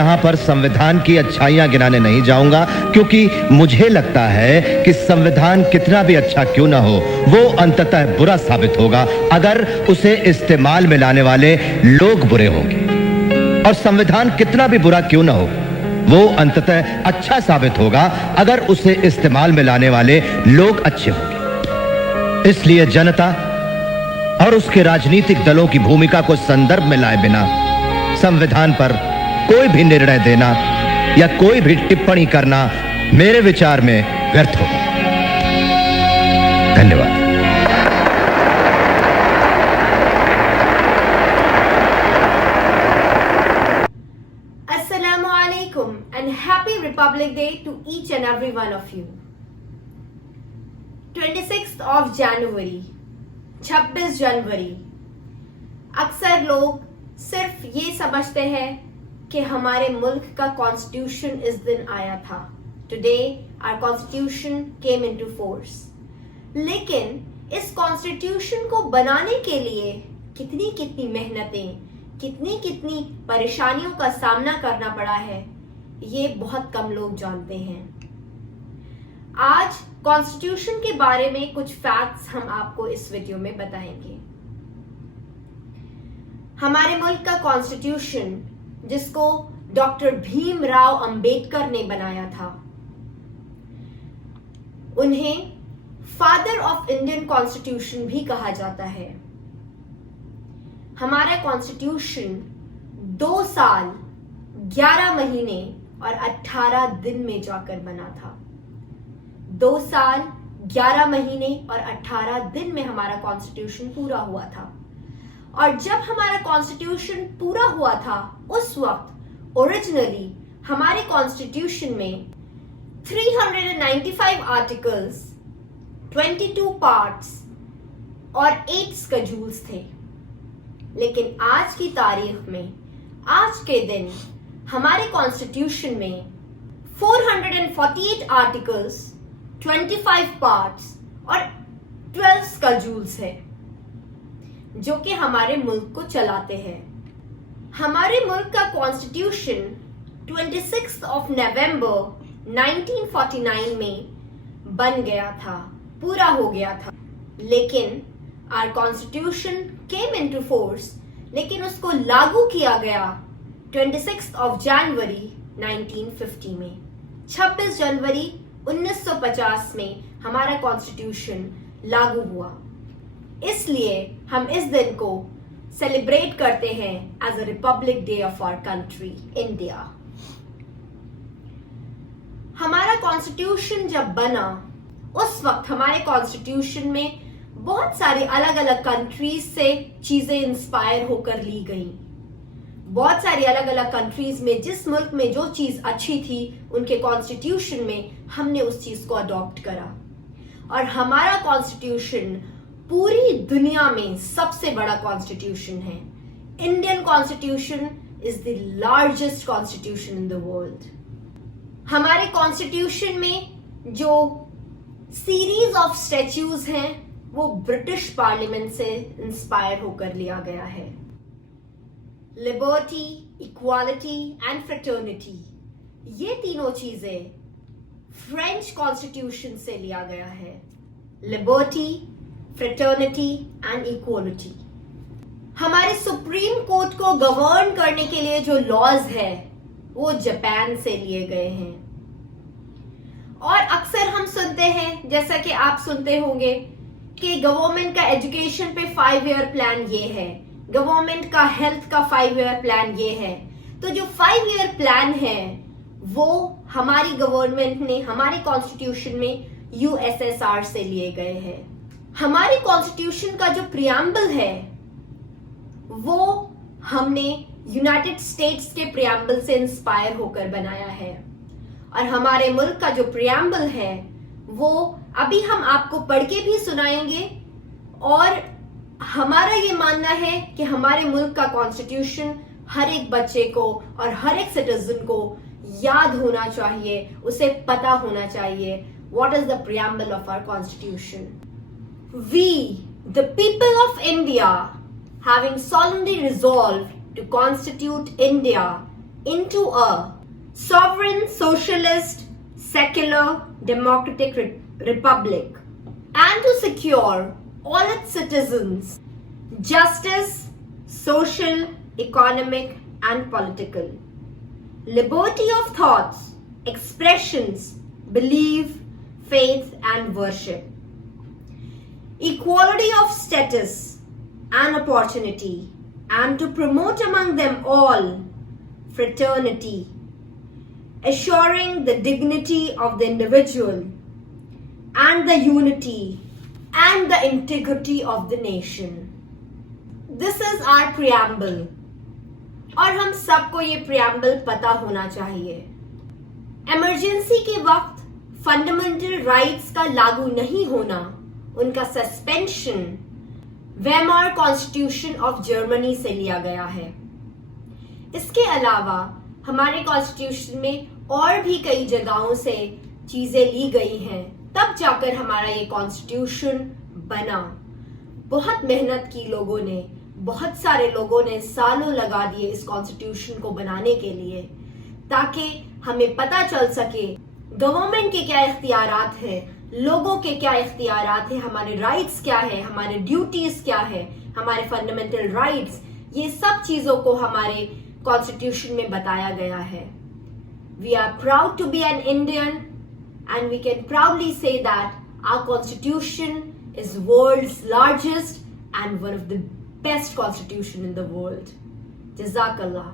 यहाँ पर संविधान की अच्छाइयां गिनाने नहीं जाऊंगा, क्योंकि मुझे लगता है कि संविधान कितना भी अच्छा क्यों ना हो, वो अंततः बुरा साबित होगा अगर उसे इस्तेमाल में लाने वाले लोग बुरे होंगे। और संविधान कितना भी बुरा क्यों ना हो, वो अंततः अच्छा साबित होगा अगर उसे इस्तेमाल में लाने वाले लोग अच्छे होंगे। इसलिए जनता और उसके राजनीतिक दलों की भूमिका को संदर्भ में लाए बिना संविधान पर कोई भी निर्णय देना या कोई भी टिप्पणी करना मेरे विचार में व्यर्थ होगा। धन्यवाद। Assalamu alaikum and happy Republic Day to each and every one of you. 26th of January, 26 जनवरी। अक्सर लोग सिर्फ ये समझते हैं कि हमारे मुल्क का कॉन्स्टिट्यूशन इस दिन आया था। Today our constitution came into force. लेकिन इस कॉन्स्टिट्यूशन को बनाने के लिए कितनी कितनी मेहनतें, कितनी कितनी परेशानियों का सामना करना पड़ा है, ये बहुत कम लोग जानते हैं। आज कॉन्स्टिट्यूशन के बारे में कुछ फैक्ट्स हम आपको इस वीडियो में बताएंगे। हमारे मुल्क का कॉन्स्टिट्यूशन, जिसको डॉक्टर भीमराव अंबेडकर ने बनाया था, उन्हें फादर ऑफ इंडियन कॉन्स्टिट्यूशन भी कहा जाता है। हमारा कॉन्स्टिट्यूशन 2 साल 11 महीने और 18 दिन में जाकर बना था। 2 साल 11 महीने और 18 दिन में हमारा कॉन्स्टिट्यूशन पूरा हुआ था। और जब हमारा कॉन्स्टिट्यूशन पूरा हुआ था, उस वक्त ओरिजिनली हमारे कॉन्स्टिट्यूशन में 395 आर्टिकल्स, 22 पार्ट्स और 8 स्केड्यूल्स थे। लेकिन आज की तारीख में, आज के दिन, हमारे कॉन्स्टिट्यूशन में 448 आर्टिकल्स, 25 पार्ट्स और 12 स्केड्यूल्स है, जो कि हमारे मुल्क को चलाते हैं। हमारे मुल्क का कॉन्स्टिट्यूशन 26 ऑफ नवंबर 1949 में बन गया था, पूरा हो गया था। लेकिन our constitution came into force, लेकिन उसको लागू किया गया 26 ऑफ जनवरी 1950 में। 26 जनवरी 1950 में हमारा कॉन्स्टिट्यूशन लागू हुआ। इसलिए हम इस दिन को सेलिब्रेट करते हैं as a republic day of our country India. हमारा कॉन्स्टिट्यूशन जब बना, उस वक्त हमारे कॉन्स्टिट्यूशन में बहुत सारी अलग अलग कंट्रीज से चीजें इंस्पायर होकर ली गई। बहुत सारी अलग अलग कंट्रीज में जिस मुल्क में जो चीज अच्छी थी, उनके कॉन्स्टिट्यूशन में हमने उस चीज को अडॉप्ट करा। और हमारा कॉन्स्टिट्यूशन पूरी दुनिया में सबसे बड़ा कॉन्स्टिट्यूशन है। Indian constitution is the largest constitution in the world. हमारे कॉन्स्टिट्यूशन में जो सीरीज ऑफ स्टैच्यूज हैं, वो ब्रिटिश पार्लियामेंट से इंस्पायर होकर लिया गया है। लिबर्टी, इक्वालिटी एंड फ्रेटर्निटी, ये तीनों चीजें फ्रेंच कॉन्स्टिट्यूशन से लिया गया है। Liberty, fraternity and equality. हमारे सुप्रीम कोर्ट को गवर्न करने के लिए जो लॉज है, वो जापान से लिए गए हैं। और अक्सर हम सुनते हैं, जैसा कि आप सुनते होंगे, कि गवर्नमेंट का एजुकेशन पे 5 ईयर प्लान ये है, गवर्नमेंट का हेल्थ का 5 ईयर प्लान ये है। तो जो 5 ईयर प्लान है, वो हमारी गवर्नमेंट ने हमारे कॉन्स्टिट्यूशन में यूएसएसआर से लिए गए हैं। हमारे कॉन्स्टिट्यूशन का जो प्रियम्बल है, वो हमने यूनाइटेड स्टेट्स के प्रियम्बल से इंस्पायर होकर बनाया है। और हमारे मुल्क का जो प्रियम्बल है, वो अभी हम आपको पढ़ के भी सुनाएंगे। और हमारा ये मानना है कि हमारे मुल्क का कॉन्स्टिट्यूशन हर एक बच्चे को और हर एक सिटीजन को याद होना चाहिए, उसे पता होना चाहिए what is the preamble of our constitution. We, the people of India, having solemnly resolved to constitute India into a sovereign, socialist, secular, democratic republic, and to secure all its citizens justice, social, economic, and political, liberty of thoughts, expressions, belief, faith, and worship, equality of status and opportunity, and to promote among them all fraternity, assuring the dignity of the individual and the unity and the integrity of the nation. This is our preamble. और हम सबको ये preamble पता होना चाहिए. Emergency के वक्त fundamental rights का लागू नहीं होना, उनका suspension Weimar constitution of Germany से लिया गया है. इसके अलावा हमारे कॉन्स्टिट्यूशन में और भी कई जगहों से चीजें ली गई हैं, तब जाकर हमारा ये कॉन्स्टिट्यूशन बना. बहुत मेहनत की लोगों ने, बहुत सारे लोगों ने सालों लगा दिए इस कॉन्स्टिट्यूशन को बनाने के लिए, ताकि हमें पता चल सके गवर्नमेंट के क्या इख्तियारात है, लोगों के क्या इख्तियारात है, हमारे राइट्स क्या है, हमारे ड्यूटीज क्या है, हमारे फंडामेंटल राइट्स, ये सब चीजों को हमारे कॉन्स्टिट्यूशन में बताया गया है. We are proud to be an Indian and we can proudly say that our constitution is world's largest and one of the best constitution in the world. Jazakallah.